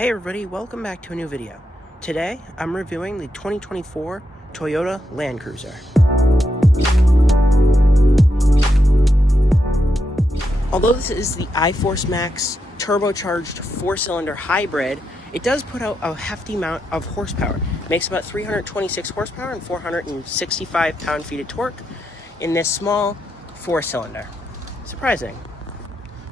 Hey everybody, welcome back to a new video. Today, I'm reviewing the 2024 Toyota LandCruiser. Although this is the iForce Max turbocharged 4-cylinder hybrid, it does put out a hefty amount of horsepower. It makes about 326 horsepower and 465 pound-feet of torque in this small 4-cylinder. Surprising.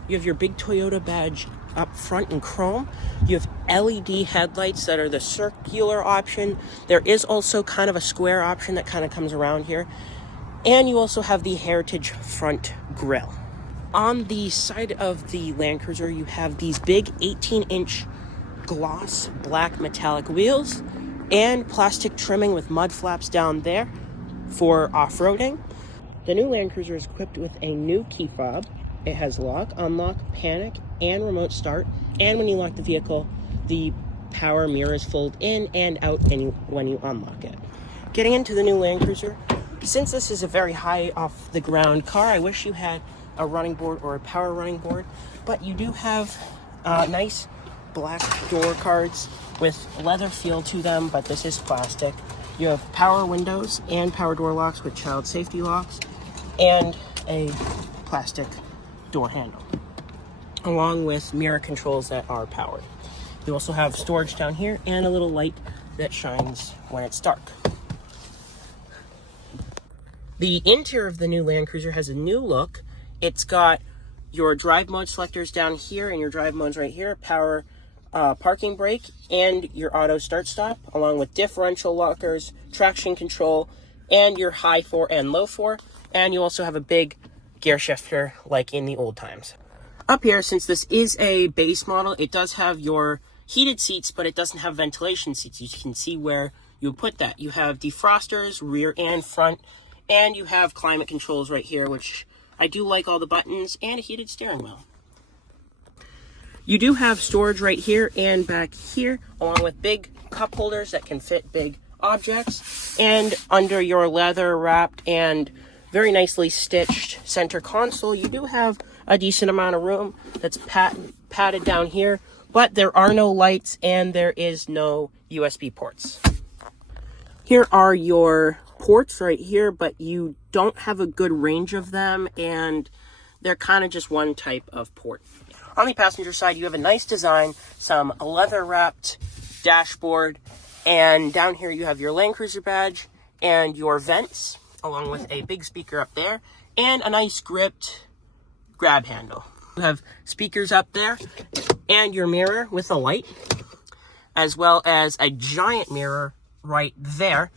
You have your big Toyota badge up front in chrome. You have LED headlights that are the circular option. There is also kind of a square option that kind of comes around here. And you also have the heritage front grille. On the side of the LandCruiser, you have these big 18-inch gloss black metallic wheels and plastic trimming with mud flaps down there for off-roading. The new LandCruiser is equipped with a new key fob. It has lock, unlock, panic, and remote start. And when you lock the vehicle, the power mirrors fold in and out when you unlock it. Getting into the new LandCruiser, since this is a very high off the ground car, I wish you had a running board or a power running board, but you do have nice black door cards with leather feel to them, but this is plastic. You have power windows and power door locks with child safety locks and a plastic door handle, along with mirror controls that are powered. You also have storage down here and a little light that shines when it's dark. The interior of the new LandCruiser has a new look. It's got your drive mode selectors down here and your drive modes right here, power parking brake, and your auto start stop, along with differential lockers, traction control, and your high 4 and low 4. And you also have a big gear shifter like in the old times. Up here, since this is a base model, it does have your heated seats, but it doesn't have ventilation seats. You can see where you put that. You have defrosters, rear and front, and you have climate controls right here, which I do like all the buttons, and a heated steering wheel. You do have storage right here and back here, along with big cup holders that can fit big objects, and under your leather wrapped and very nicely stitched center console, you do have a decent amount of room that's padded down here, but there are no lights and there is no USB ports. Here are your ports right here, but you don't have a good range of them, and they're kind of just one type of port. On the passenger side, you have a nice design, some leather wrapped dashboard, and down here you have your LandCruiser badge and your vents, along with a big speaker up there and a nice gripped grab handle. You have speakers up there and your mirror with a light, as well as a giant mirror right there.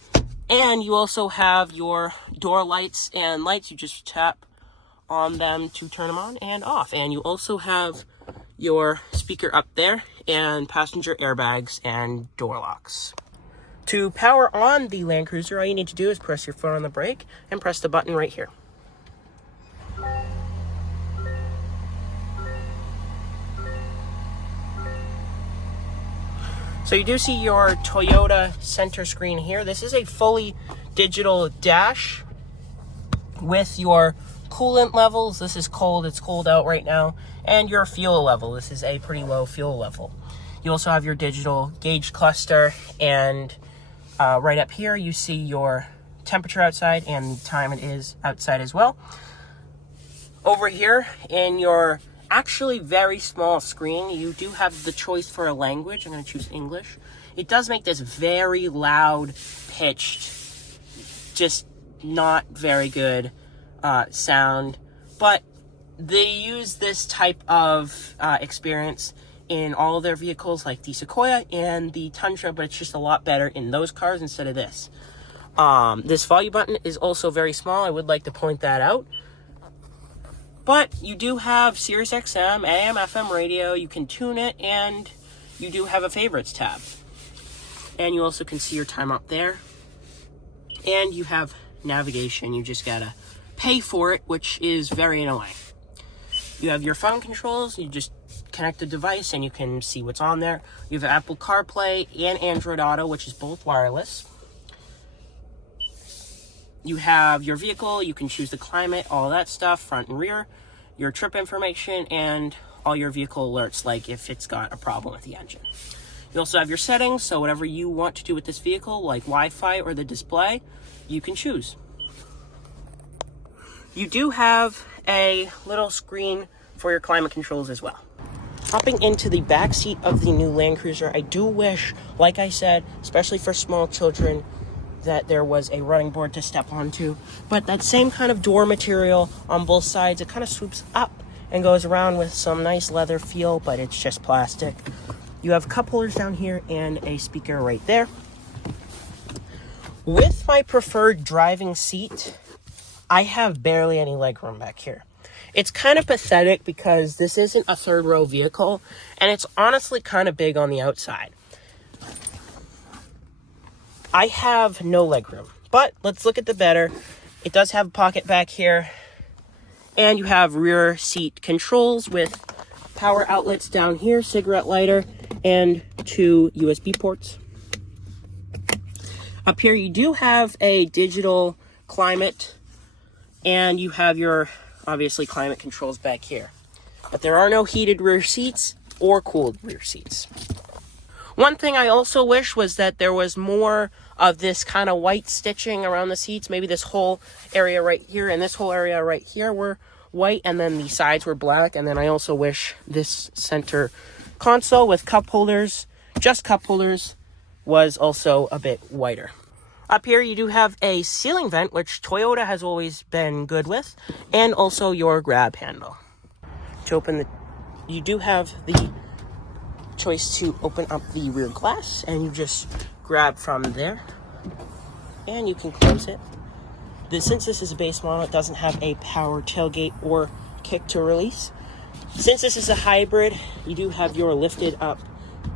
And you also have your door lights and lights. You just tap on them to turn them on and off. And you also have your speaker up there and passenger airbags and door locks. To power on the LandCruiser, all you need to do is press your foot on the brake and press the button right here. So you do see your Toyota center screen here. This is a fully digital dash with your coolant levels. This is cold, it's cold out right now. And your fuel level. This is a pretty low fuel level. You also have your digital gauge cluster, and right up here you see your temperature outside and the time it is outside as well. Over here in your actually very small screen, you do have the choice for a language. I'm going to choose English. It does make this very loud pitched, just not very good sound, but they use this type of experience in all of their vehicles, like the Sequoia and the Tundra, but it's just a lot better in those cars instead of this. This volume button is also very small. I would like to point that out. But you do have Sirius XM, AM, FM radio. You can tune it, and you do have a favorites tab. And you also can see your time up there. And you have navigation. You just gotta pay for it, which is very annoying. You have your phone controls. You just connect the device and you can see what's on there. You have Apple CarPlay and Android Auto, which is both wireless. You have your vehicle, you can choose the climate, all that stuff, front and rear, your trip information, and all your vehicle alerts, like if it's got a problem with the engine. You also have your settings, so whatever you want to do with this vehicle, like Wi-Fi or the display, you can choose. You do have a little screen for your climate controls as well. Hopping into the back seat of the new LandCruiser, I do wish, like I said, especially for small children, that there was a running board to step onto. But that same kind of door material on both sides, it kind of swoops up and goes around with some nice leather feel, but it's just plastic. You have cup holders down here and a speaker right there. With my preferred driving seat, I have barely any legroom back here. It's kind of pathetic because this isn't a third row vehicle, and it's honestly kind of big on the outside. I have no legroom, but let's look at the better. It does have a pocket back here, and you have rear seat controls with power outlets down here, cigarette lighter, and 2 USB ports. Up here you do have a digital climate, and you have your, obviously, climate controls back here. But there are no heated rear seats or cooled rear seats. One thing I also wish was that there was more of this kind of white stitching around the seats. Maybe this whole area right here and this whole area right here were white, and then the sides were black. And then I also wish this center console with cup holders, just cup holders, was also a bit whiter. Up here you do have a ceiling vent, which Toyota has always been good with, and also your grab handle. To open the, you do have the choice to open up the rear glass, and you just grab from there and you can close it. Since this is a base model, it doesn't have a power tailgate or kick to release. Since this is a hybrid, you do have your lifted up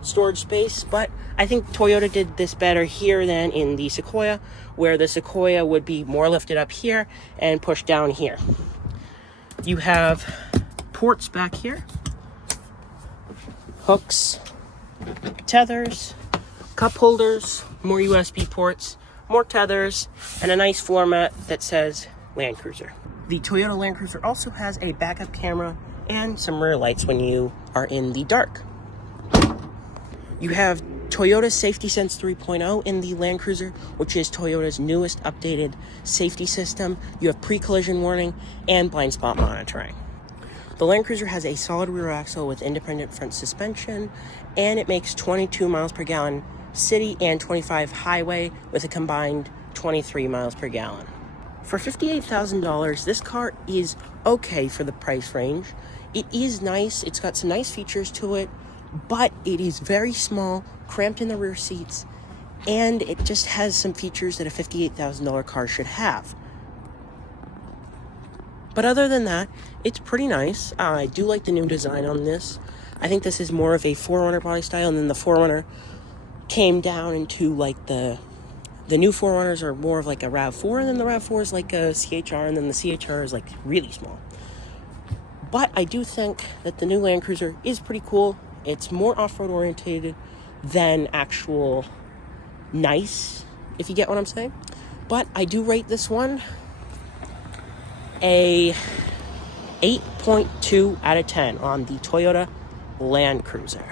storage space, but I think Toyota did this better here than in the Sequoia, where the Sequoia would be more lifted up here and pushed down here. You have ports back here, hooks, tethers, cup holders, more USB ports, more tethers, and a nice floor mat that says LandCruiser. The Toyota LandCruiser also has a backup camera and some rear lights when you are in the dark. You have Toyota Safety Sense 3.0 in the LandCruiser, which is Toyota's newest updated safety system. You have pre-collision warning and blind spot monitoring. The LandCruiser has a solid rear axle with independent front suspension, and it makes 22 miles per gallon city and 25 highway with a combined 23 miles per gallon. For $58,000, this car is okay for the price range. It is nice. It's got some nice features to it, but it is very small, cramped in the rear seats, and it just has some features that a $58,000 car should have. But other than that, it's pretty nice. I do like the new design on this. I think this is more of a 4Runner body style, and then the 4Runner came down into like the new 4Runners are more of like a RAV4, and then the RAV4 is like a CHR, and then the CHR is like really small. But I do think that the new LandCruiser is pretty cool. It's more off-road oriented than actual nice, if you get what I'm saying. But I do rate this one a 8.2 out of 10 on the Toyota LandCruiser.